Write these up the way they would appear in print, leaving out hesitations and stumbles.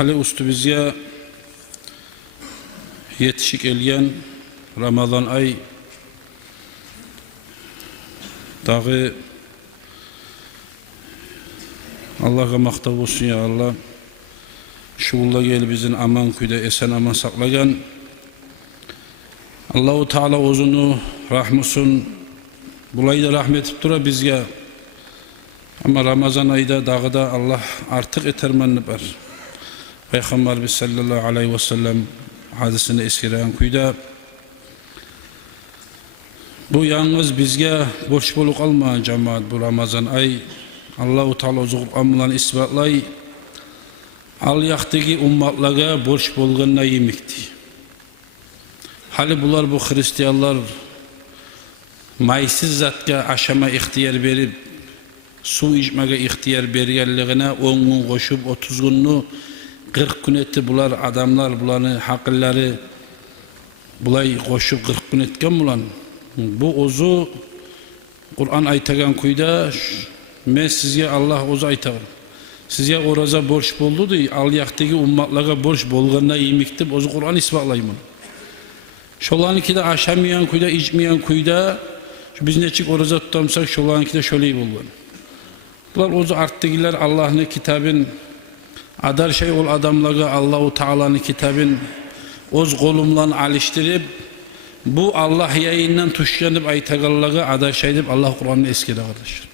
Ali ustu bizge yetişik elgen Ramazan ay dağı Allah'a maktab olsun ya Allah. Şuulla gel bizin aman küde esen aman saklagan. Allahu Teala ozunu rahmusun bulayda rahmet etip bizge. Ama Ramazan ayda dağıda Allah artık etermanı var. Peygamber biz sallallahu aleyhi ve sellem hadisini eskiren kuyda. Bu yalnız bizge boş bulup almayan cemaat bu Ramazan ay. Allahu Teala ozu Kur'an'la isbatlay. Al yaktaki ummatlaga boş bolganına yemekti. Hali bular bu Hristiyanlar maysiz zatka aşama ihtiyar verip su içmege ihtiyar bergenligine 10 gün koşup 30 gününü 40 gün etti bular adamlar bulanı hakilleri bulay koşup 40 gün etken bulan. Bu ozu Kur'an aytagan kuyda men sizge Allah ozu aytagım. Sizge oraza borç boldu dey al yaktaki ummatlaga borç bolganına yemekti ozu Kur'an isbatlayman. Şolanınkide aşamayan kuyda içmeyen kuyda biz neçik oraza tutamsak şolanınkide şöyle bolgan. Bular ozu arttıgiler Allah'ın kitabın adar şey ol adamlaga Allahu Teala'nın kitabın oz kolumlan alıştırıp bu Allah yayından tuşlanıp aytagallaga adar şey deyip Allah Kur'an'ı eskide kardeşler.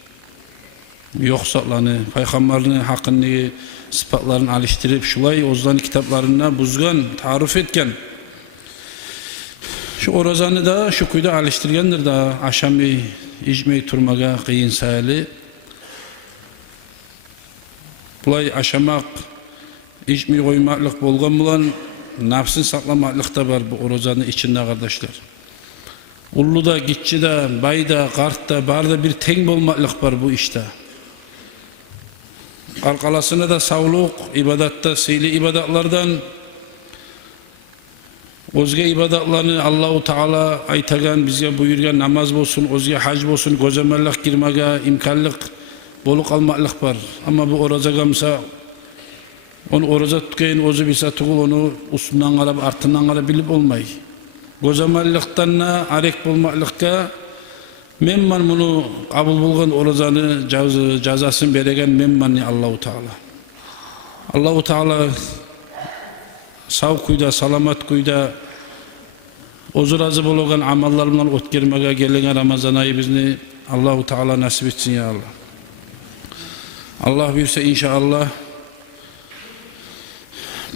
Yoksatlarını, peygamberini hakkını, sıfatlarını alıştırıp şulay ozdan kitaplarına buzgan, tarif etken şu orazanı da şu kuyda alıştırgandır da aşamı içmeyi turmaga kıyın sayılı. Bulay aşamak, içmeyi koymaklık bolgan bulan nafsın saklamaklık da var bu orazanın içinde kardeşler. Ullu da, gitçi de, bay da, kart da, bar da bir teng bolmaklık var bu işte. Kalkalasına da sağlık, ibadatta, seyli ibadatlardan özge ibadatlarını Allahu Teala aytagan, bizge buyurgan namaz bolsun, özge hac bolsun, gözemellik girmege imkanlık bolup almaklık var. Ama bu orazaga misa onu oraza tutkeyin ozu bisa tuğul onu üstünden qarab, artından qarab bilip olmay. Gözemellikten arek bolmaklıkka memman bunu kabul bulgan orazanı cazasını beregen memmanni Allahu Teala. Allahu Teala sağ kuyda, salamat kuyda ozu razı bolugan amallarımdan ötkermege gelen Ramazan ayı bizni Allahu Teala nasip etsin ya Allah. Allah buyursa inşallah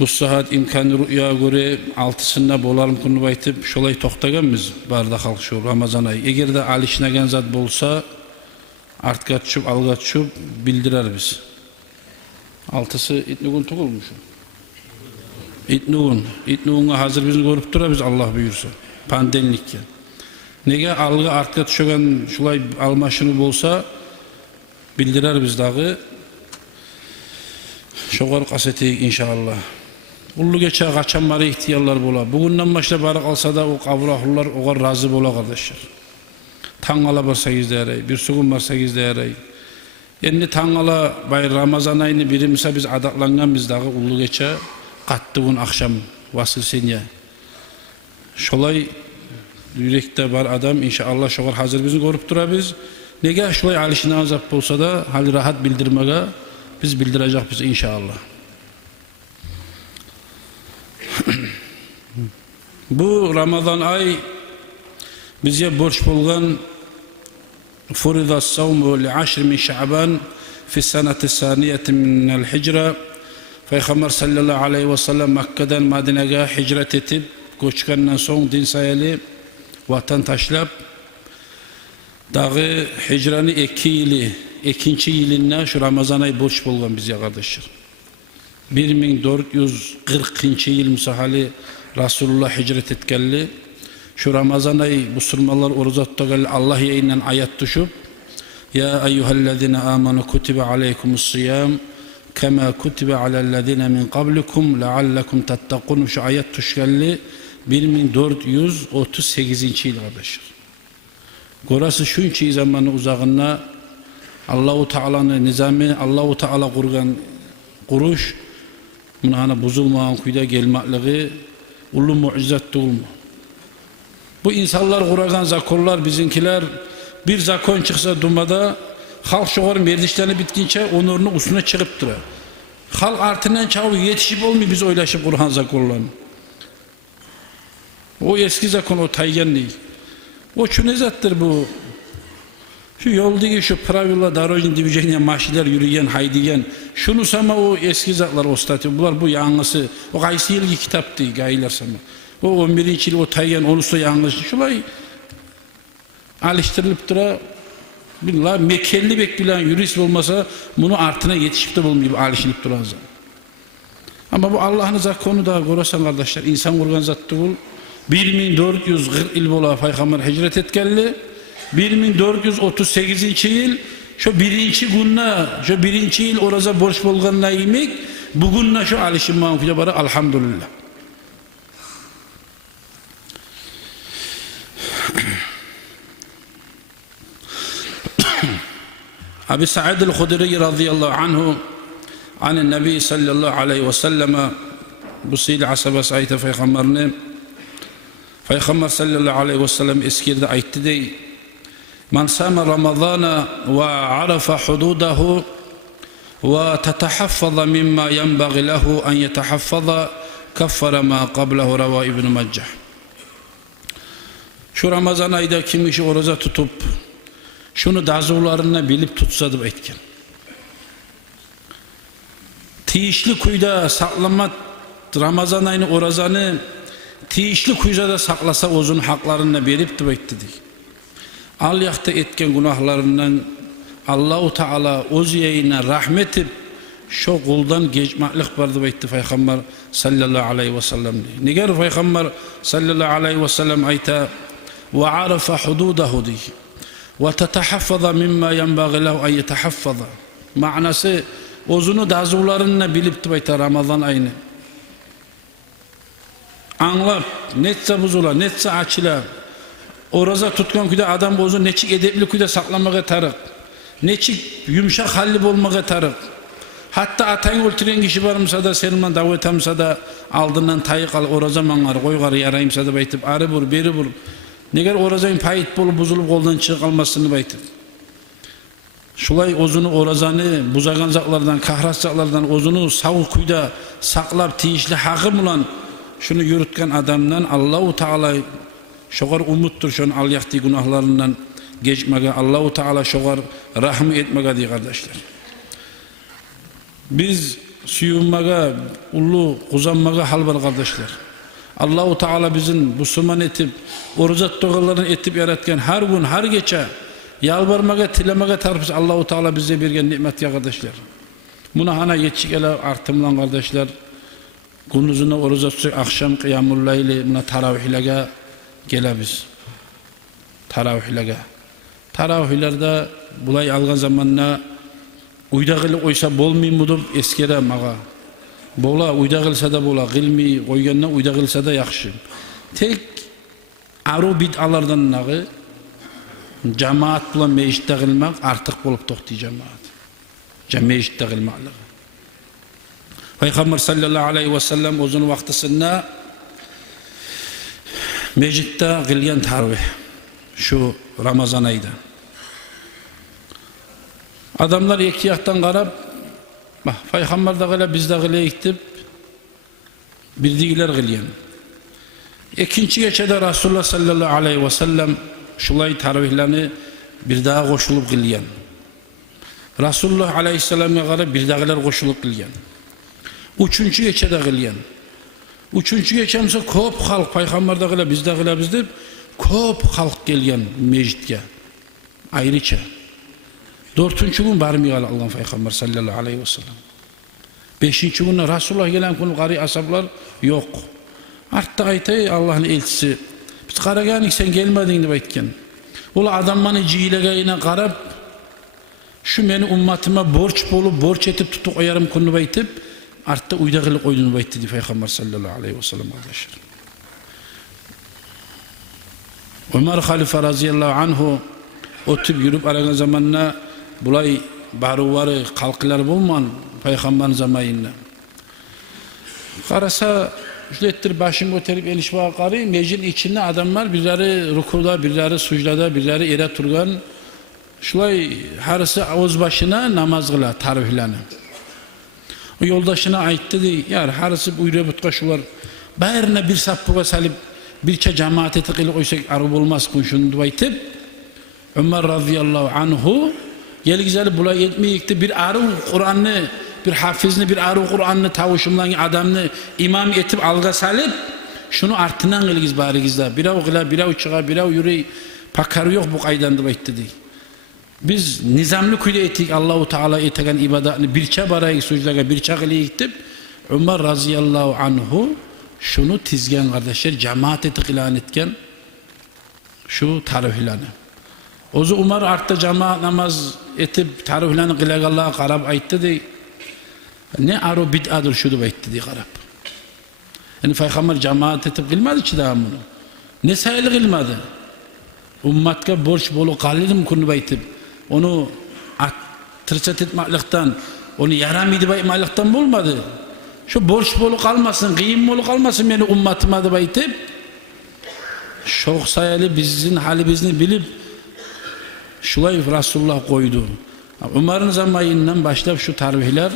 bu saat imkanı rüya göre 6'sında bolalım kunu baytıp şolay toktaganmiz barda halk şu Ramazan ayı. Eğer de alışınagan zat bolsa artka tushub alga tushub bildirer biz. 6'sı itnugun tugulmuş. İtnugunga hazır bizni görüp durabız Allah buyursa. Pandenlikke. Nege alga artka tushagan şulay almaşını bolsa bildirer biz dağı. Şoğar kaseteyik inşallah. Ullu geçe kaçanları ihtiyarlar bola. Bugünden başla barı kalsa da o kavrahullar oğar razı bola kardeşler. Tangala var 8 değerey, bir sugun var 8 değerey. Yani tangala bay Ramazan ayını birimse biz adaklangan biz dağı ullu geçe kattı gün akşam vasıl senye. Şolay yürekte var adam inşallah şoğar hazır bizi görüp durabız. Nege şolay alışına azap olsa da hali rahat bildirmege biz bildirecek biz inşallah. Bu Ramazan ay bize borç bulgan furidas savmu li 10 min Şaban fi seneti saniyeti minel hicra. Peygamber sallallahu aleyhi ve sellem Mekke'den Medine'ye hicret etip göçkenden son din sayılı vatan taşlap dağı hicranı 2 yılına şu Ramazan ayı borç bulgan bize kardeşler. 1440 yıl misali Resulullah hicret etkelli. Şu Ramazan ayı Müslümanlar oruza tuttagelli Allah yayından ayet düşüp Ya eyyühellezine amanu kutibe aleykumus siyam kema kutibe alellezine min qablikum leallekum tettakun. Şu ayet düşkelli 1438 yıl kardeşler. Gorası şunçı zamanı uzağına Allahu Teala'nın nizami, Allahu Teala kurgan kuruş Buna hani buzulmayan kuyda gelmekliği ulu mucizzat değil mi? Bu insanlar kuragan zakonlar bizimkiler bir zakon çıksa dumada halk şoğarın merdişlerini bitkince onurunu üstüne çıkıp durar. Halk artından çağı yetişip olmuyor biz oylaşıp kuran zakonlarını. O eski zakon o taygen değil. O şu nezattır bu? Şu yoldaki şu pravilla darojin divijeniye maşiler yürüyen haydiyen şunu sama o eski zatlar o statü bunlar bu yanlısı o kaysi yılki kitaptı gaylar sama. O 11. yıl o taygen onusu yanlısı şulay alıştırılıp dura billah mekelli bekleyen yürüyüş olmasa bunu artına yetişip de bulmuyor alışılıp duran zaman. Ama bu Allah'ın zakonu da görürsen kardeşler insan kurgan zattı bul 1440 yıl bola Peygamber hicret etkenli 1438 yıl şu birinci günne şu birinci yıl oraza borç bolganına yemek bugünle şu alışım mankuca bara elhamdülillah. Abi Sa'id el-Hudri radıyallahu anhu anin Nebi sallallahu aleyhi ve selleme bu sili asabası ayeti Peygamberine Peygamber sallallahu aleyhi ve sellem eskirde aytti dey من صام رمضان وعرف حدوده وتتحفظ مما ينبغي له أن يتحفظ كفر ما قبله رواه ابن ماجه. Şu Ramazan ayda kim işi oruza tutup şunu dazuvlarına bilip tutsa da etken. Tiyişli kuyda saklamak Ramazan ayını orazanı tiyişli kuyda da saklasa uzun haklarına verip de etti değil. Al yakta etken günahlarından Allah-u Teala oz yayına rahmet edip şu kuldan geçmeklik vardı etti Peygamber sallallahu aleyhi ve sellem. Nigar Peygamber sallallahu aleyhi ve sellem ayta ve arafa hududahu diye ve tetahaffaza mimma yenbaği lehu en yetehaffaza. Manası ozunu dazuvlarına bilip de ayta Ramazan ayını. Anlap, netse buzula, netse açıla. Oraza tutkan kuyda adam ozu neçik edepli kuyda saklamaya tarık. Neçik yumuşak halli olmaya tarık. Hatta atayın öldüren kişi varımsa da seninle davetamsa da aldığından tayık al oraza mangar koygar yarayımsa da baytıp arı bur beri bur. Neger orazayın payit bulup buzulup koldan çık almasını baytıp. Şulay ozunu orazanı buzagan zaklardan kahras zaklardan ozunu savul kuyda saklap tiyişli hakim olan şunu yürütken adamdan Allah-u Teala şoğar umuttur şonu al yaktığı günahlarından geçmeye Allah-u Teala şoğar rahmi etmeye diye kardeşler. Biz suyunmaya, ulu kuzanmaya hal var kardeşler. Allah-u Teala bizim bu suman etip, orucat doğalarını etip yaratken her gün, her gece yalvarmaya, tilemeye tarpız Allah-u Teala bize bergen nimet ya kardeşler. Buna hana yetişik ele artımlan kardeşler. Gündüzüne orucat tutsak, akşam kıyamullayli, buna taravihlege gelebiz. Taravihlege. Taravihlerde bulay algan zamanla uydağılı oysa bolmayın mudur eskere mağa. Bola uydağılsa da bola, gılmi koyganına uydağılsa da yakşı. Tek aru bid'alardan nağı cemaat bulan meclitte kılmak artık bolup tohti cemaat. Meclitte kılmaklığı. Peygamber sallallahu aleyhi ve sellem uzun vaktisinde meclitte kılgan tarvih şu Ramazan ayda. Adamlar iki yaktan qarab, Peygamber de qile biz de qile gitip bildigiler qilgan. İkinci geçede Resulullah sallallahu aleyhi ve sellem şulay tarvihlerini bir daha koşulup qilgan. Resulullah aleyhisselam'a qarab bir daha koşulup qilgan. Üçüncü geçede qilgan. Üçüncü geçemse köp halk Peygamber de qile biz de qile biz deb köp halk gelgan mecitke. Ayrıca. Dördüncü gün barmıyor Allah'ın Peygamber sallallahu aleyhi ve sellem. Beşinci günde Resulullah gelen konu gari asablar yok. Artık aytay Allah'ın elçisi. Biz qaraganik sen gelmedin deb aytken. Ola adam bana ciyilegayına qarab şu meni ummatıma borç bolup borç etip tutup koyarım konu aytıp artık uydağılık koyduğunu aytdı diye Peygamber sallallahu aleyhi ve sellem arkadaşlar. Ömer Halife razıyallahu anhu oturup yürüp aragan zamanla bulay baruvarı kalkılar bulman Peygamber zamanında. Karasa ücrettir başını götürüp enişbağa qarı, mecin içinde adamlar, birileri rukuda, birileri sucdada, birileri yere turgan. Şulay harısı ağız başına namaz kıla, tariflanı. O yoldaşına aytdı dedi, yar harısı buyruğa butka şular, bayırına bir sappuğa salıp, birçe cemaat eti kılı koysak arı olmaz şunu aytıp, Ömer radıyallahu anhu, gel güzel bulay etmeyikti, bir arı Kur'an'ı, bir hafizni, bir arı Kur'an'ı tavuşumdan adamını imam etip alga salıp, şunu artından kılgiz bari gizda, birav kıla, birav çığa, birav yürü, pakarı yok bu kaydandı aytdı dedi. Biz nizamlı kuyda ettik Allahu Teala etegen ibadatını birçe barayı sucdaga birçe kılıya gitip Ömer razıyallahu anhu şunu tizgen kardeşler cemaat eti kılan etken şu tariflanı. Ozu Umar artta cemaat namaz etip tariflanı kılag Allah'a karab ayttı de ne aro bid'adır şudu ayttı de karab. Yani Peygamber cemaat etip kılmadı ki daha bunu. Ne sayılı kılmadı. Ummatka borç bolu kalilim kunu baytip onu tırsat etmeklikten, onu yaramıydı baytmaklikten olmadı. Şu borç bolu kalmasın, kıyım bolu kalmasın beni ummatıma da baytip çok sayılı bizim halimizni bilip şulay Resulullah koydu. Umarın zamanından başlayıp şu tarbihler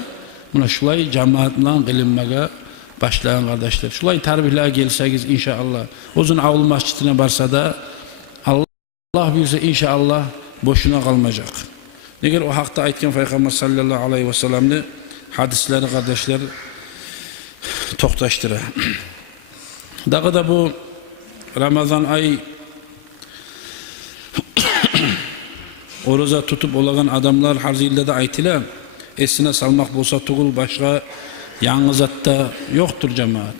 buna şulay cemaatla kılınmaya başlayan kardeşler. Şulay tarbihler gelseniz inşallah uzun avlu masjidine varsa da Allah bilse inşallah boşuna kalmayacak. Neger o hakta aytken Peygamber sallallahu aleyhi ve sellem'ni hadisleri kardeşler toktaştıra. Dağı da bu Ramazan ayı oruza tutup olagan adamlar har yılda da aytıyla esine salmak bolsa tugul başka yalnız hatta yoktur cemaat.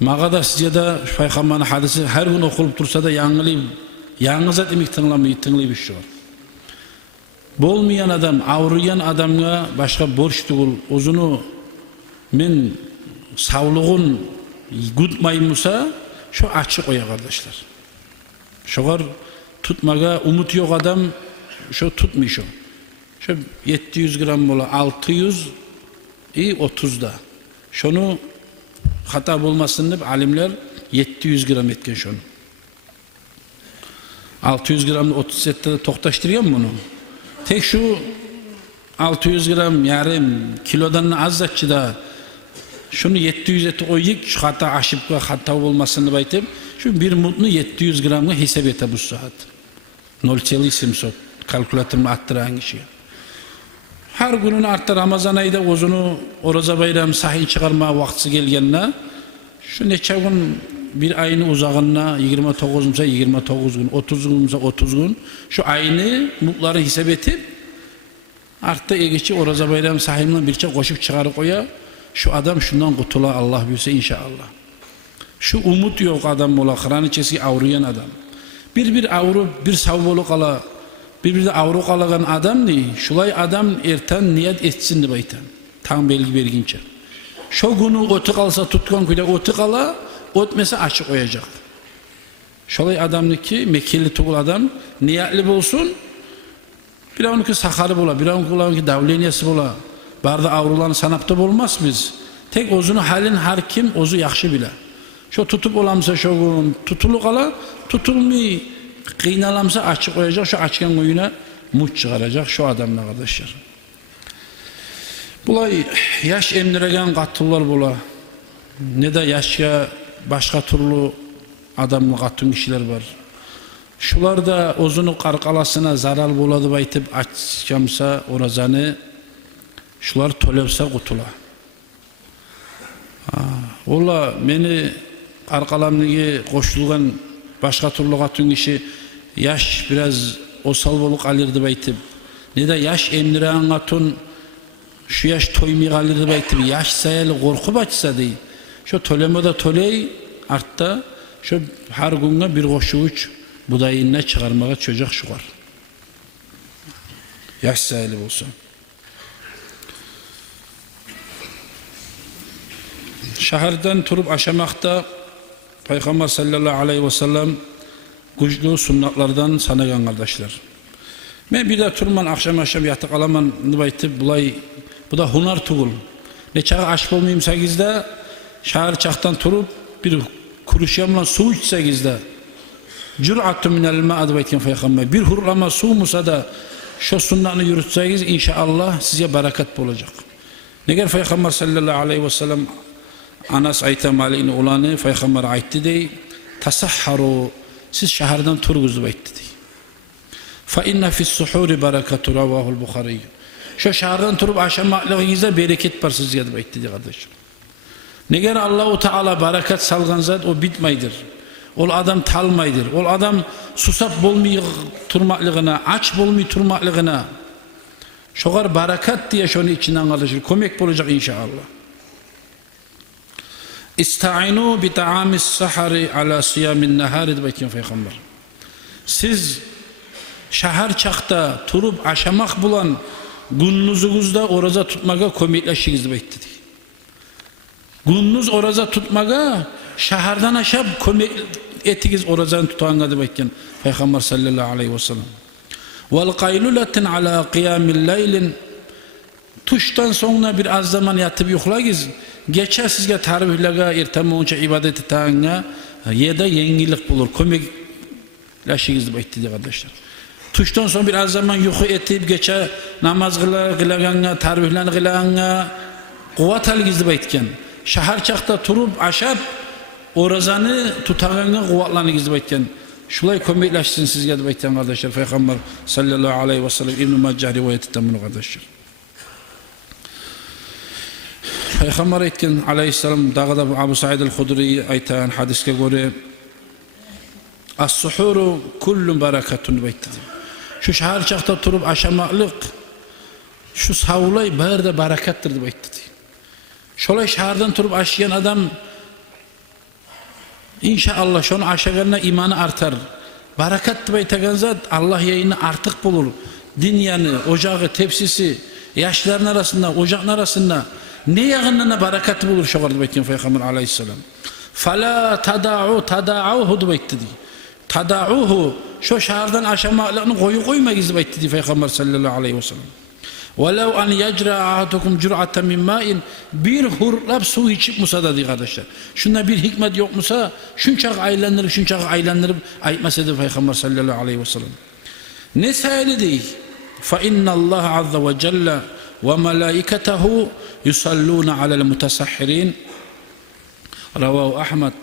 Mağa da sizce de Peygamber'in hadisi her gün okulup dursa da yalnız et demek tınlayıp bir şey var. Bolmayan adam, avruyan adamga başka borç tugul, ozunu men savluğun gutmayımsa şu açık oya kardeşler. Şoğar tutmaga umut yok adam, şu tutmuş o. Şu 700 gram bola 600 30'da. Şunu hata bulmasın deyip alimler 700 gram etken şunu. 600 gramda 30 ette toktaştırıyor mu bunu? Tek şu 600 gram yarım kilodan azatçı da şunu 700 eti koyuk şu hata aşıp hata olmasını baytım. Şu bir mutlu 700 gramı hesap ete bu saat. 0,7 kalkulatörümü attıran kişi. Her günün arttı Ramazan ayda ozunu oruza bayram sahil çıkarma vakti gelgenine şu neçe gün bir ayını uzağına 29'umsa 29 gün, 30 günümse 30 gün şu ayını mutları hesap etip artta egeçi oruza bayram sahibinden birçe koşup çıkarıp koya şu adam şundan kutula Allah bilse inşallah. Şu umut yok adam ola kıranı çeski avruyan adam. Bir avru bir savbolu kala bir de avru kalagan adam ne? Şulay adam erten niyet etsin de baytan. Tam belgi vergince. Şu günü otu kalsa tutkan kuyda otu kala ot mesela açık koyacak. Şolay adamdı ki mekilli tuğul adam niyetli olsun. Bir onunki sakarı bola, bir onunki davleniyesi bola. Barda avrulanı sanapta olmaz biz. Tek ozunu halin her kim ozu yakşı bile. Şu tutup olamsa şu gün tutulu kala tutulmuyor. Kıynalamsa açık koyacak. Şu açıkan koyuna muç çıkaracak şu adamla kardeşler. Bulay yaş emdiregen katıllar bola. Ne de yaşa başka türlü adamlı katın kişiler var. Şular da ozunu karkalasına zarar buladı baytıp açamsa orazanı şular tolevsa kutula. Ola beni karkalamlığı koşulgan başka türlü katın kişi yaş biraz osal boluk alırdı baytıp ne de yaş emdiren katın şu yaş toymayı alırdı baytıp yaş sayalı korkup açsa değil. Şu toleme da toley artta şu her günge bir koşuğuç budayınına çıkarmaya çocuk şuar. Yaş sahibi olsun. Şehirden turup aşamakta Peygamber sallallahu aleyhi ve sellem güçlü sünnetlerden sanagan kardeşler. Ben bir de turman akşam yatık alaman nıbaytı bulay bu da hunar tuğul. Ne çağı aşk olmayayım 8'de şahar çaktan turup bir kuruş yamlan su içsegizde cür'atun minel ma'ad baytken Peygamber bir hurlama su musa da şu sunnatını yürütsegiz inşallah size bereket olacak. Neger Peygamber sallallahu aleyhi ve sellem Anas aytam aleyhine olanı Peygamber aytti dey tasahharu siz şahardan turguz baytti dey. Fa inna fis suhuri berekatu ravahul Bukhari. Şu şahardan turup aşamaklıgınızda bereket var sizge baytti dey kardeşim. Neger Allahu Teala bereket salgan zat o bitmaydır. Ol adam talmaydır. Ol adam susap bolmay turmaklığına, aç bolmay turmaklığına. Şoğar barakat diye şunu içinden kardeşler. Kömek olacak inşallah. İsta'inu bi ta'amis sahari ala siyamin nahari demekin Peygamber. Siz şahar çakta turup aşamak bulan gününüzde oraza tutmaga kömekleşiniz demekti. Gününüz oraza tutmaga şahardan aşab kömek etigiz orazan tutağına demekken Peygamber sallallahu aleyhi ve sellem. Vel qaylulatin ala qiyamil leylin tuştan sonra bir az zaman yatıp yuxlagiz geçer sizge tarbihlaga ertamoncha ibadet etağına yeda yengilik bulur kömekleşiniz demekti kardeşler. Tuştan sonra bir az zaman yuxu etip geçer namaz kılagana tarbihlan kılagana kuvvet algiz demekken şahar çakta turup aşab orazanı tutağına kuvvetlanıgiz demekken şulay kömekleşsin sizge demekten kardeşler. Peygamber sallallahu aleyhi ve sellem İbn-i Maccah rivayet etten bunu kardeşler. Peygamber etken aleyhisselam dağda Abu Sa'id el-Hudri aytan hadiske göre as-suhuru kullun berekatun demekti. Şu şahar çakta turup aşamaklık şu savulay bağırda berekettir demekti. Şolay şahardan turup aşayan adam İnşallah şunu aşağılarına imanı artar. Barakat baytagan zat Allah yayını artık bulur. Dinyanı, ocağı, tepsisi, yaşların arasında, ocağın arasında ne yağınlarına barakat bulur şoğardı bekleyin Peygamber aleyhisselam. Fala tada'uhu bekti. Tada'uhu şu şahardan aşamaklarını koyma gizli bekti Peygamber sallallahu aleyhi ve sellem. وَلَوْ أَنْ يَجْرَى عَهَدُكُمْ جُرْعَةً مِنْ مَاءٍ bir hurlap su içip musa da diye kardeşler. Şunda bir hikmet yok musa şunçak aylanırıp ayıtmasa da Peygamber sallallahu aleyhi ve sellem. Ne sayılı değil. فَاِنَّ اللّٰهَ عَزَّ وَجَلَّ وَمَلَائِكَتَهُ يُسَلُّونَ عَلَى الْمُتَسَحِّرِينَ Ravahu Ahmet.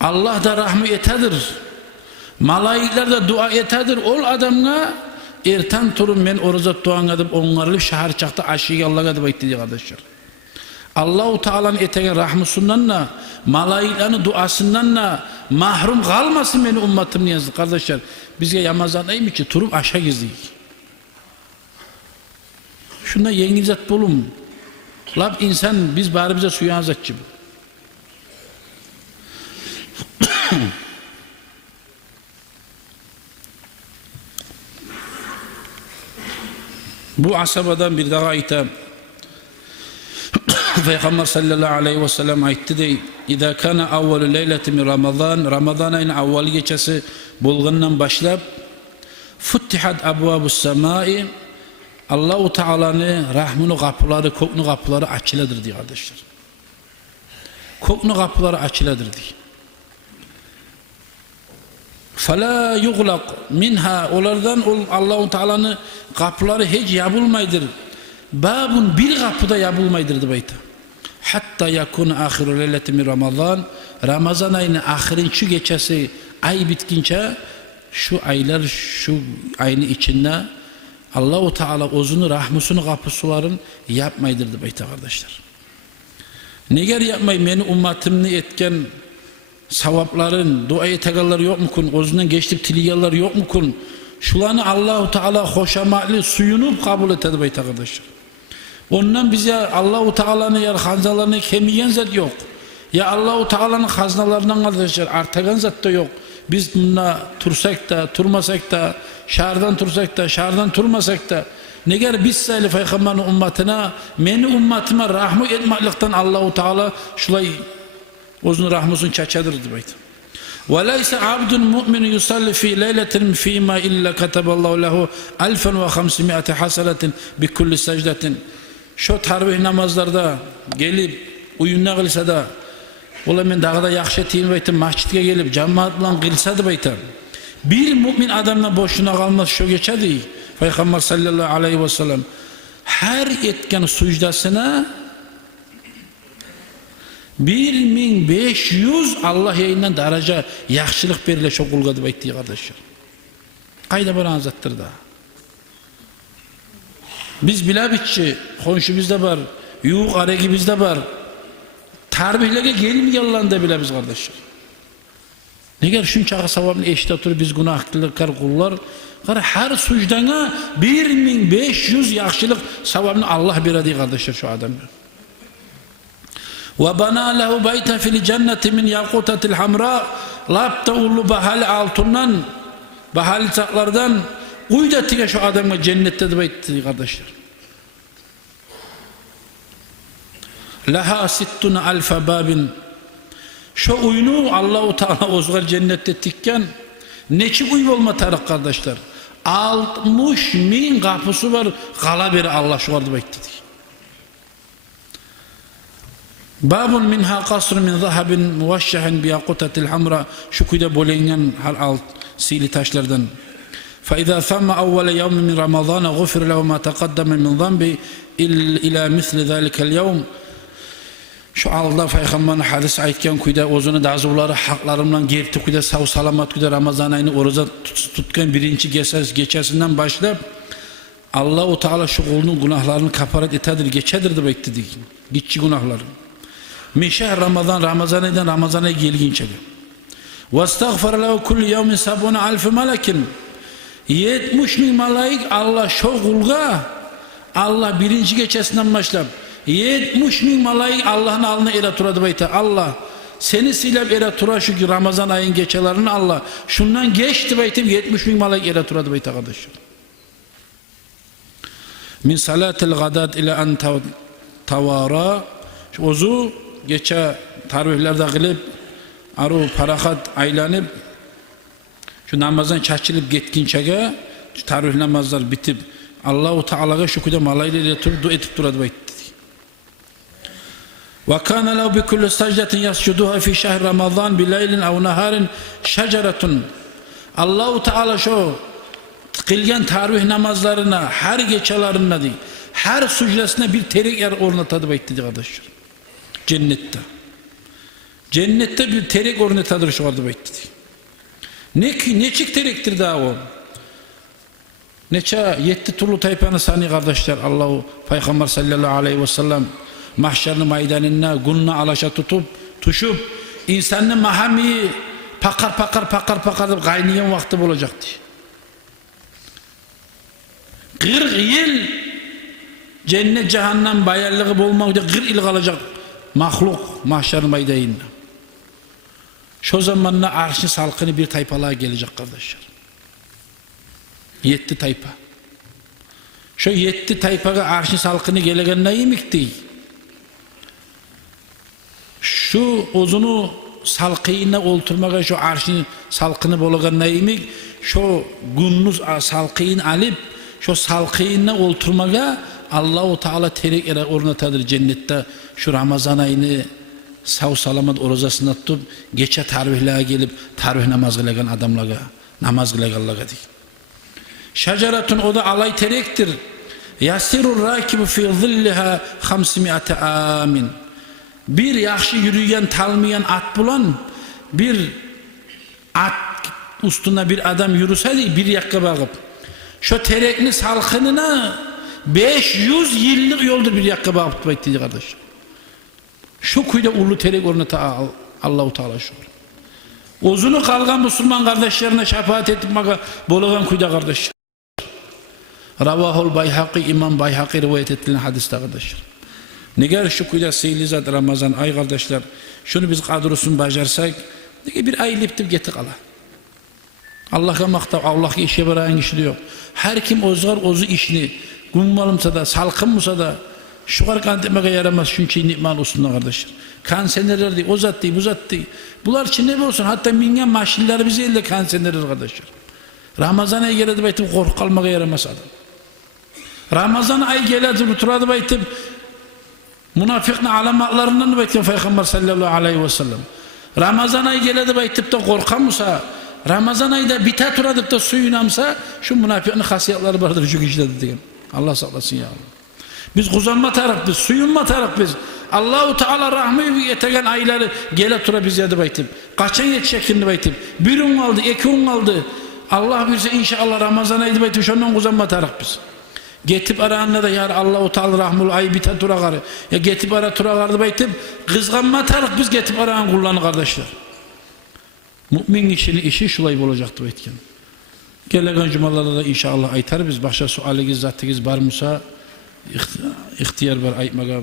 Allah da rahmet etedir. Malaikler de dua etedir. Ol adamına ertan turun men oruza tuğan edip onlarlı şahar çakta aşığı Allah'a edip aytti kardeşler. Allah-u Teala'nın etegen rahmusundan da malaiklerin duasından da mahrum kalmasın beni ummatım yazdı kardeşler. Bizge yamazan değil mi ki turup aşağı gizleyik. Şunda yengizat bulun. Lab insan biz bari bize suyu azatçı bu. Bu asabadan bir daha ayta Peygamber sallallahu aleyhi ve sellem aytti de İzâ kana avvalu leyleti min Ramazan Ramazan ayının avval gecesi bulgundan başlap futtihat abvabus semai Allah-u Teala'nın rahmını kapıları, koknu kapıları açıladır diye kardeşler. Koknu kapıları açıladır diye. فَلَا يُغْلَقْ minha Onlardan Allah-u Teala'nın kapıları hiç yapılmaydır. Babun bir kapıda yapılmaydır deyta. Hatta yakun ahiru leyleti min Ramazan Ramazan ayının ahirinci gecesi ay bitkince şu aylar şu ayın içinde Allah-u Teala ozunu rahmusunu kapısuların yapmaydır deyta kardeşler. Neger yapmayı beni ummatımını etken savapların, dua etegalları yok mu kun? Ozundan geçtik tiliyalar yok mu kun? Şulanı Allah-u Teala hoşamatlı suyunu kabul etedi beyt arkadaşlar. Ondan bize Allah-u Teala'nın yer haznalarını kemiyen zat yok. Ya Allah-u Teala'nın haznalarından arkadaşlar artagan zat da yok. Biz bununla tursak da, turmasak da, şardan tursak da, şardan turmasak da neger biz sayılı Peygamber'in ummatına, meni ummatıma rahmet etmeklikten Allah-u Teala şulay Ozun rahmusun çaçadır deydi. وَلَيْسَ عَبْدٌ مُؤْمِنٌ يُصَلِّ فِي لَيْلَةٍ فِيمَا إِلَّا كَتَبَ اللّٰهُ لَهُ 1500 حَسَنَةٍ بِكُلِّ سَجْدَةٍ Şu tarvih namazlarda gelip uyunna kılsa da Ola men dağda yaxşı eteyim baytım, masjidga gelip cemaat bilan kılsa deb aytam. Bir mümin adamdan boşuna kalmaz şu geçedi. Peygamber sallallahu aleyhi ve sellem her etken sujdasına 1500 Allah yayından daraja yaxşılık berile şu kulga deb aytdi kardeşler. Kayda baranız attır da. Biz bilabitçi, konşumuzda var, yuğuk aregimizde var. Tarbihlerge gelmeyen da bile biz kardeşler. Neger şunçağı savabını eşit oturup biz günahkılıklar kullar. Her sucdana 1500 yaxşılık savabını Allah veradi kardeşler şu adamlar. Ve bana lehu bayten fil cenneti min yakutatil hamra, lapta ulu bahali altından, bahali çaklardan uydatiga şu adamga cennette de baytti kardeşler. Laha sittuna alfa babin. Şu uyunu Allah-u Teala ozgar cennette tikken neçi uy olma tarık kardeşler. 60.000 kapısı var, kala beri Allah şu arada bekledik. Babun minha kasr min zahabin muvashshahin bi yaqutatil hamra, şu kuyda bolengen hal alt sili taşlardan. Fa iza thamma awwal yawm min Ramazan ghufir lahu ma taqaddama min dhanbi ila misli zalikel yawm. Şu alda Peygamber'in hadis aytgan kuyda o'zini dazuvlari haqlarimdan gerti kuyda sağ salamat kuyda Ramazan ayını oruza tutgan birinci geçesinden başlap Allah-u Teala şu kulunun günahlarını kaparet etedir, geçedir de bekledik. Gitçi günahları. Meşah Ramazan ayından Ramazan ayı gelgince. وَاسْتَغْفَرَ لَهُ كُلُّ يَوْمٍ 70.000 مَلَكٍ 70.000 malaik Allah şu kulga Allah birinci geçesinden başlap 70.000 malaik Allah'ın alnına ele turadı bayta. Allah seni silep ele tura şu ki Ramazan ayın geçelerini Allah şundan geçti baytım 70.000 malaik ele turadı bayta kardeşim. Min salatil gadat ila an tavara ozu geçe tarihlerde kılıp aru parahat aylanıp şu namazdan çarçılıp gitkinçege şu tarih namazlar bitip Allah-u Teala'ya şu kuda malayla ile turdu etip duradı baytı. وَكَانَ لَوْ بِكُلُّ سَجْدَةٍ يَسْجُدُهَا فِي شَهْرِ رَمَضَانِ بِلَيْلٍ اَوْ نَهَارٍ شَجَرَةٌ Allah-u Teala şu kılgen tarih namazlarına her geçelerine değil, her sucdesine bir terik yer ornatadı baytı kardeşler. Cennette. Cennette bir terik ornatadır şu arada baytı. Neçik teriktir daha o? Neçe 7 turlu tayfanı sani kardeşler Allah-u Peygamber sallallahu aleyhi ve sellem mahşerli meydanına gunna alaşa tuşup insanın mahami pakar kaynayan vakti olacaktı. 40 yıl cennet cehennem bayarlığı bulmakta 40 yıl kalacak mahluk mahşerli meydanına. Şu zamanla arşın salkını bir tayfalığa gelecek kardeşler. 7 tayfa. Şu 7 tayfaga arşın salkını gelegen neyimik değil. Şu ozunu salkıyına olturmaga şu arşın salkını bolagan neyimik. Şu günnüz salkıyın alıp şu salkıyına olturmaga Allah-u Teala terik ere ornatadır cennette şu Ramazan ayını sağ salamat orozasını tutup geçe tarvihlere gelip tarvih namaz kılagan adamlara namaz kılaganlara değil. Şecaratun o da alay terektir. Yasirur rakibu fi zilliha 500 amin. Bir yaxşı yürüyen talmayan at bulan bir at üstüne bir adam yürüseydi bir yakka bakıp şu terekni salkınına 500 yıllık yoldur bir yakka bakıp baytıydı kardeş. Şu kuyda ulu terek ornata Allah-u Teala şu. Ozunu kalgan Müslüman kardeşlerine şefaat etip bolagan kuyda kardeş. Ravahul Bayhaqi İmam Bayhaqi rivayet ettiğin hadiste kardeşler. Neger şu kuyda seyli zat Ramazan ay kardeşler. Şunu biz kadrosunu bacarsak bir ay liptip getik ala. Allah'a maktab, Allah'a işe veren kişi yok. Her kim ozgar ozu işini gummalımsa da salkınmısa da şu kadar kan demeye yaramaz çünkü ni'mal olsunlar kardeşler. Kanserler değil, o zat değil, bu zat değil. Bunlar için ne olsun? Hatta mingen maşinler bize elde kanserler kardeşler. Ramazan ayı geledi baytıp korku kalmaya yaramaz adam. Ramazan ayı geledi turadu baytıp Münafıkın alamatlarından baytken Peygamber sallallahu aleyhi ve sellem. Ramazan ayı geledi baytıp da korkamsa, Ramazan ayında bita turadıp da suyunamsa, şu münafıkın hasiyatları vardır şu kişide dedim. Allah saklasın ya. Biz kuzanma taraf biz, suyunma taraf biz. Allahu Teala rahmi yetegen ayları gele tura biz yadı baytıp. Kaçan yetişekindi baytıp. Bir un aldı, iki un aldı. Allah bilse inşallah Ramazan ayı baytıp şundan kuzanma taraf biz. Getip arağında da yar Allahu Teala rahmul ayı bita tura karı. Ya getip ara tura karı baytıp kızganma taraf biz getip arağın kullanı kardeşler. Mümin işi şulay olacaktı baytken. Gelegen cumalarda da inşallah aytar biz. Başka sualigiz, zattigiz var mısa ihtiyar var aytmaga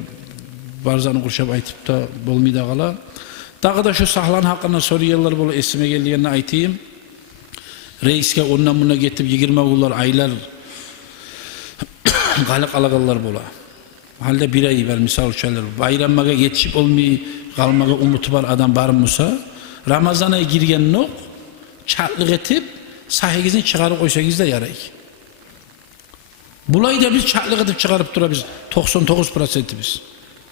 barzanı kurşap aytıp da bolmayda kala. Dağı da şu sahlan hakkında soruyorlar böyle esime geldiğini aytayım. Reiske ondan buna getip 20 kullar aylar kalık alagalar bola. Halde bir ay var misal uçarlar. Bayrammaga yetişip olmayı kalmaga umutu var adam var mısa Ramazan ayı girgen nok çatlık etip sahigizini çıkarıp koysanız da yaray. Bulay da biz çatlık edip çıkarıp dura biz 99% biz.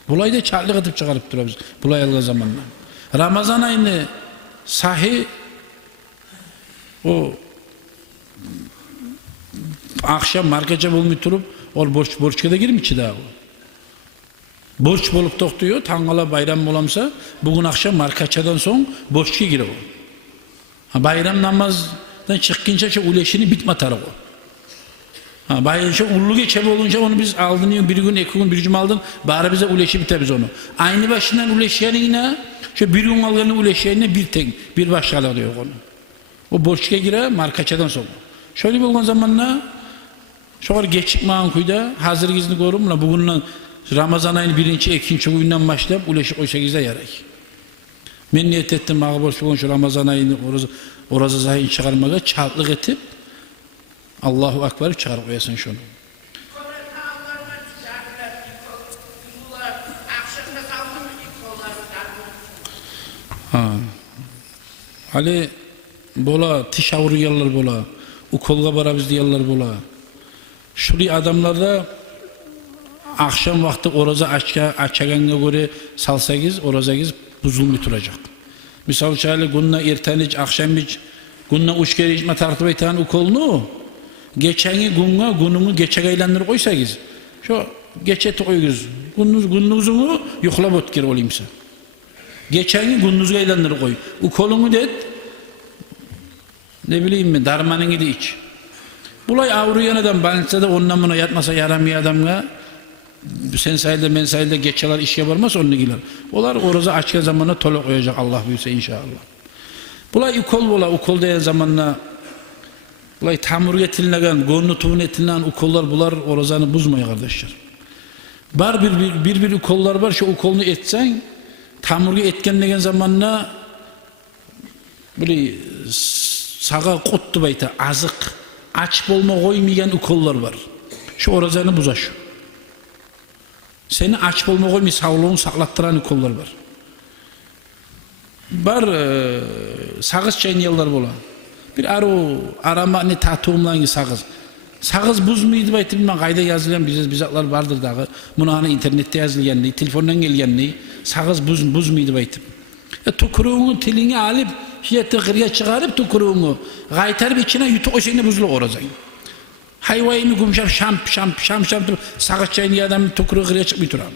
Bulay da çatlık edip çıkarıp dura biz. Bulay alga zamanla. Ramazan ayını sahi o akşam markaca bulmuş durup o borçka da girmiş daha o. Borç bolup toktuyor, tangala bayram olamsa bugün akşam markaçadan son borçka girer o. Bayram namazdan çıkınca şu uleşini bitme tarafı o. Bayram şu ullu geçebi olunca onu biz aldın bir gün, iki gün, bir cuma aldın, bari bize uleşi biter biz onu. Aynı başından uleşiyenine, şu bir gün aldığını uleşiyenine bir başkalı diyor onu. O borçka girer markaçadan sonra. Şöyle bir olan zamanla şu kadar geçik mağın kuyda hazır gizini korumla bugünle Ramazan ayının birinci, ikinci günden başlayıp uleşik o şekilde yaray. Ben niyet ettim bağı borç bugün şu Ramazan ayını orası zahin çıkarmaga çatlık etip Allahu Ekber çıkarıp koyasın şunu. Ali bola tiş avruyorlar bola. Ukolga barabız diyorlar bola. Şuraya adamlarda akşam vakti oraza açaganga göre salsagiz, orazagiz buzulmuş duracak. Misal çayla günna erteniç, akşamiç, günna uç kere içme tartıp aytan ukolunu, geçeni gününü geçek aylandır koysagiz, şu geçeti koygiz, gününüzünü yuklap ötkir olayımsa. Geçeni gününüzü aylandır koy. Ukolunu det, ne bileyim mi, darmanını da iç. Bulay avruyan adam, balınsa da ondan buna yatmasa yaramıyor adamga, sen sayılda men sayılda geçeler iş yaparmaz onu giler. Olar orada açık zamanla tolak koyacak Allah büyüse inşallah. Bulay ukol bola, ukol diyen zamanla bulay tamur etilinegen, gönlü tuğun etilinen ukollar bular orazanı buzmaya kardeşler. Var bir ukollar var, şu ukolunu etsen tamurga etkenlegen zamanla böyle sağa kuttu bayta azık aç bolma koymayan ukollar var. Şu orazanı buzaş. Seni aç bolma koymayı sağlığını saklattıran ukollar var. Var sağız çaynayanlar bola. Bir arama ne tatuğumdan sağız. Sağız buzmuydu baytı bilmem kayda yazılan bizatlar vardır dağı. Bunu hani internette yazılan ne, telefondan gelen ne, sağız buzmuydu baytı. Tukuruğunu tilini alıp şiyette kırıya çıkarıp tukuruğunu gaytarıp içine yutuk o şekilde buzlu oracayım. Hayvayını kumşap şam sağız çayını adam tukuruğu kırıya çıkmıyor duram.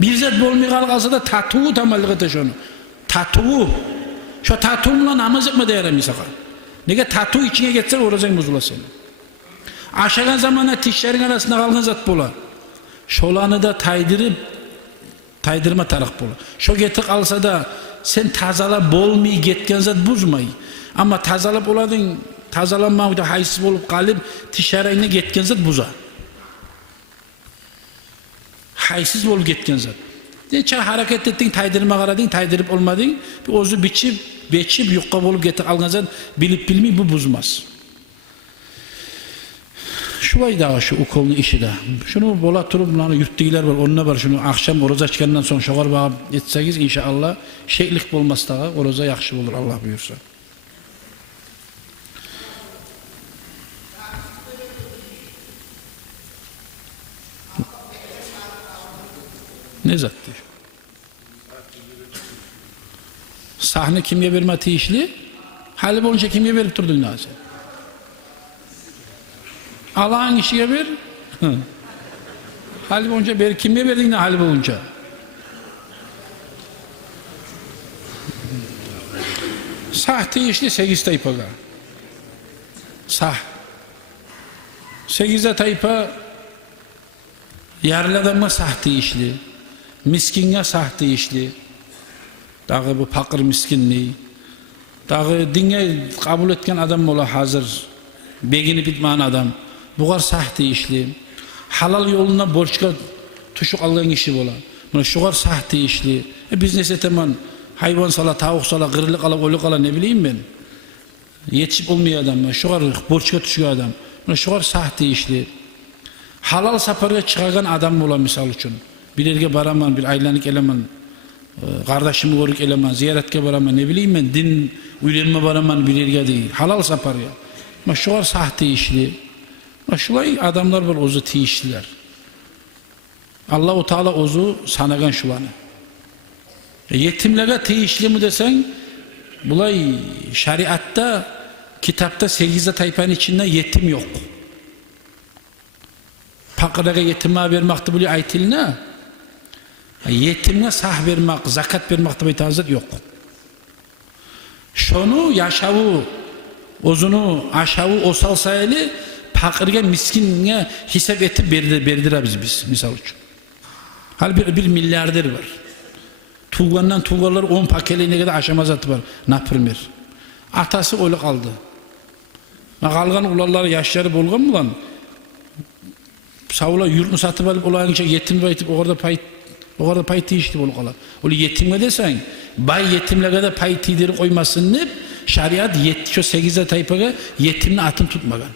Bir zat bolmay kalsa da tatuğu tamallık ete onu. Tatuğu. Şu tatuğumla namaz etme değerem isaka. Nege tatuğu içine geçsen oracayım buzula seni. Aşağıdan zamana tişlerin arasında kalgan zat bola. Şolanı da taydırma tarak bola. Şu getik alsa da sen tazala bolmayı getken zat buzmay. Ama tazalap oladın, tazalanmağı da haysiz olup kalıp tişarayına getken zat buza. Haysiz olup getken zat. Neçe hareket ettin, taydırma karadın, taydırıp olmadın, bir ozu biçip yukka olup getik algan zat bilip bilmeyi bu buzmaz. Şulay dağı şu ukolunu işi de. Şunu bola turup yurtdigiler var, onunla var şunu akşam oroza çıkandan sonra şoğar bağıb etseniz inşallah şeylik olmaz dağı, oroza yakşı olur Allah buyursa. Ne zat diyor. Sahne kimge verme teyişli? Hali boyunca kimge verip durdun lazım. Allah'ın işine ver. Hali boyunca ver, kimge verdin ne hali boyunca? Sahte işli 8 tayfaga. Sah. 8 tayfa yarlı adamga sahte işli, miskinge sahte işli. Dağı bu fakir miskinliği. Dağı dine kabul etken adam ola hazır. Begini bitmeyen adam. Buğar sahte işli. Halal yoluna borçka tuşuk algan kişi bola. Buna şugar sahte işli. Biz neyse tamam. Hayvan sala, tavuk sala, gırılık ala, oluk ala ne bileyim ben. Yetişip olmuyor adam. Şugar borçka tuşuyor adam. Buna şugar sahte işli. Halal saparga çıkagan adam bola misal için. Bir yerge baraman, bir aylanık eleman. Kardeşimi görük eleman, ziyaretke baraman, ne bileyim ben, din uylanma baraman bir yerge değil. Halal saparga. Ama şugar sahte işli. Ama şulay adamlar var ozu tiyişliler. Allah-u Teala ozu sanagan şulanı. Yetimlere tiyişli mi desen, bulay şariatta, kitapta 8 tayfanın içinde yetim yok. Fakirlere yetime vermekte buluyor ayetiline. Yetimine sah vermek, zakat vermek de bir yok. Şunu yaşavu, ozunu aşavu osal sayılı, fakirge miskinine hesap etip berdir biz misal için. Hal bir milyarder var. Tuğlandan tuğlalar 10 pakeliğine kadar aşamazatı var. Naprimir. Atası öyle kaldı. Kalgan ularları yaşları bolgan mı lan? Savula yurtunu satıp alıp olan için yetim baytıp o kadar pay tiyişti bolu kala. Öyle yetimle desen, bay yetimle de pay tiydir koymasın ne? Şariat 8 tayfaga yetimle atın tutmagan.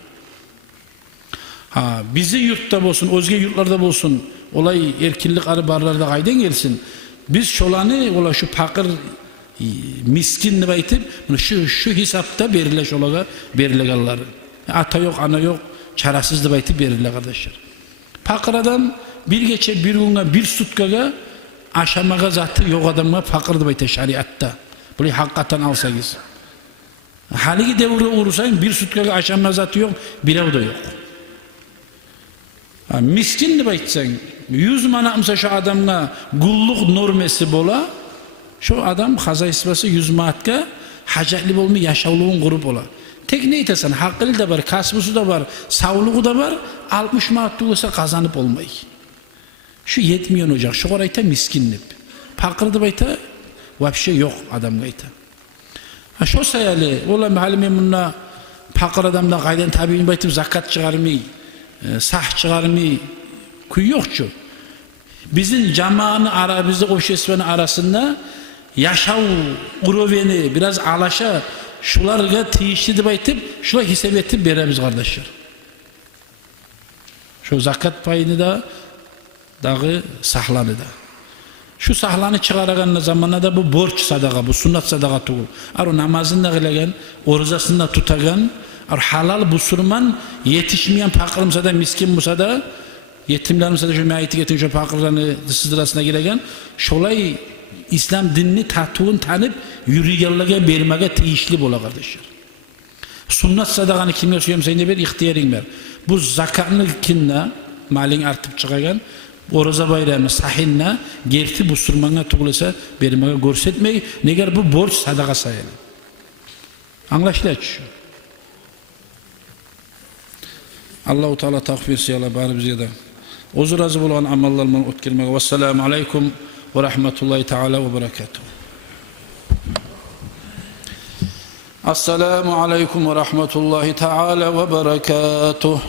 Ha, bizi yurtta bolsun, özge yurtlarda bolsun, olay erkinlik arı barlarda kaydan gelsin. Biz şolanı, ola şu fakir miskin baytıp, şu hesapta berile şolaga, berile galları. Ata yok, ana yok, çarasız baytıp berile kardeşler. Fakir adam bir geçe bir günga bir sutkaga aşamaga zatı yok adamga fakir baytı şariatta. Bunu hakikaten alsanız. Haligi devre uğursan bir sutkaga aşamaga zatı yok, bir evde yok. Ha, miskin de baytsan 100 manamsa şu adamga gulluk normesi bola, şu adam haza isbası 100 manatka hacatli bolmu yaşavluğun grup ola. Tek ne itesen, hakkı da var, kasbısı da var, sağlığı da var, 60 manat olsa kazanıp olmayı. Şu yetmiyor olacak, şu kadar miskinlik. Fakir de bayta, vapşe yok adam bayta. Ha şu sayılı, ola mehalime bununla fakir adamla kaydan tabiini baytıp zakat çıkarmayı, sah çıkarmayı, kuyu yok şu. Bizim camaanı bizde koşesvenin arasında yaşav uruveni biraz alaşa şularga tiyişli de baytıp şular hesap etip beremiz kardeşler. Şu zakat payını da dağı sahlanı da. Şu sahlanı çıkaragan zamanında da bu borç sadaka, bu sünnet sadaka tuğul. Ar namazında kılagan, orucasında tutagan, ar halal busurman yetişmeyen fakirımsa da miskin bulsa da yetimlerimse de şu meyiti getirin şu fakirlerini sızırasına giregen şolay İslam dinini tatuğun tanıp yürüyenlere vermeye teyişli bola kardeşler. Sünnet sadakanı kimye söyleyeyim sen de bir ihtiyarın ver. Bu zakatını kinle malin artıp çıkagan oruza bayramı sahinle gerti bu sürmana tuğulasa vermeye görsetmeyi neger bu borç sadaka sayılır. Anlaşılıyor şu. Allah-u Teala takfir siyala bari bize de. Ozu razı bulan amallarından ötkelmeye. Vesselamu aleyküm ve rahmetullahi teala ve berekatuhu. Esselamu aleyküm ve rahmetullahi teala ve berekatuhu.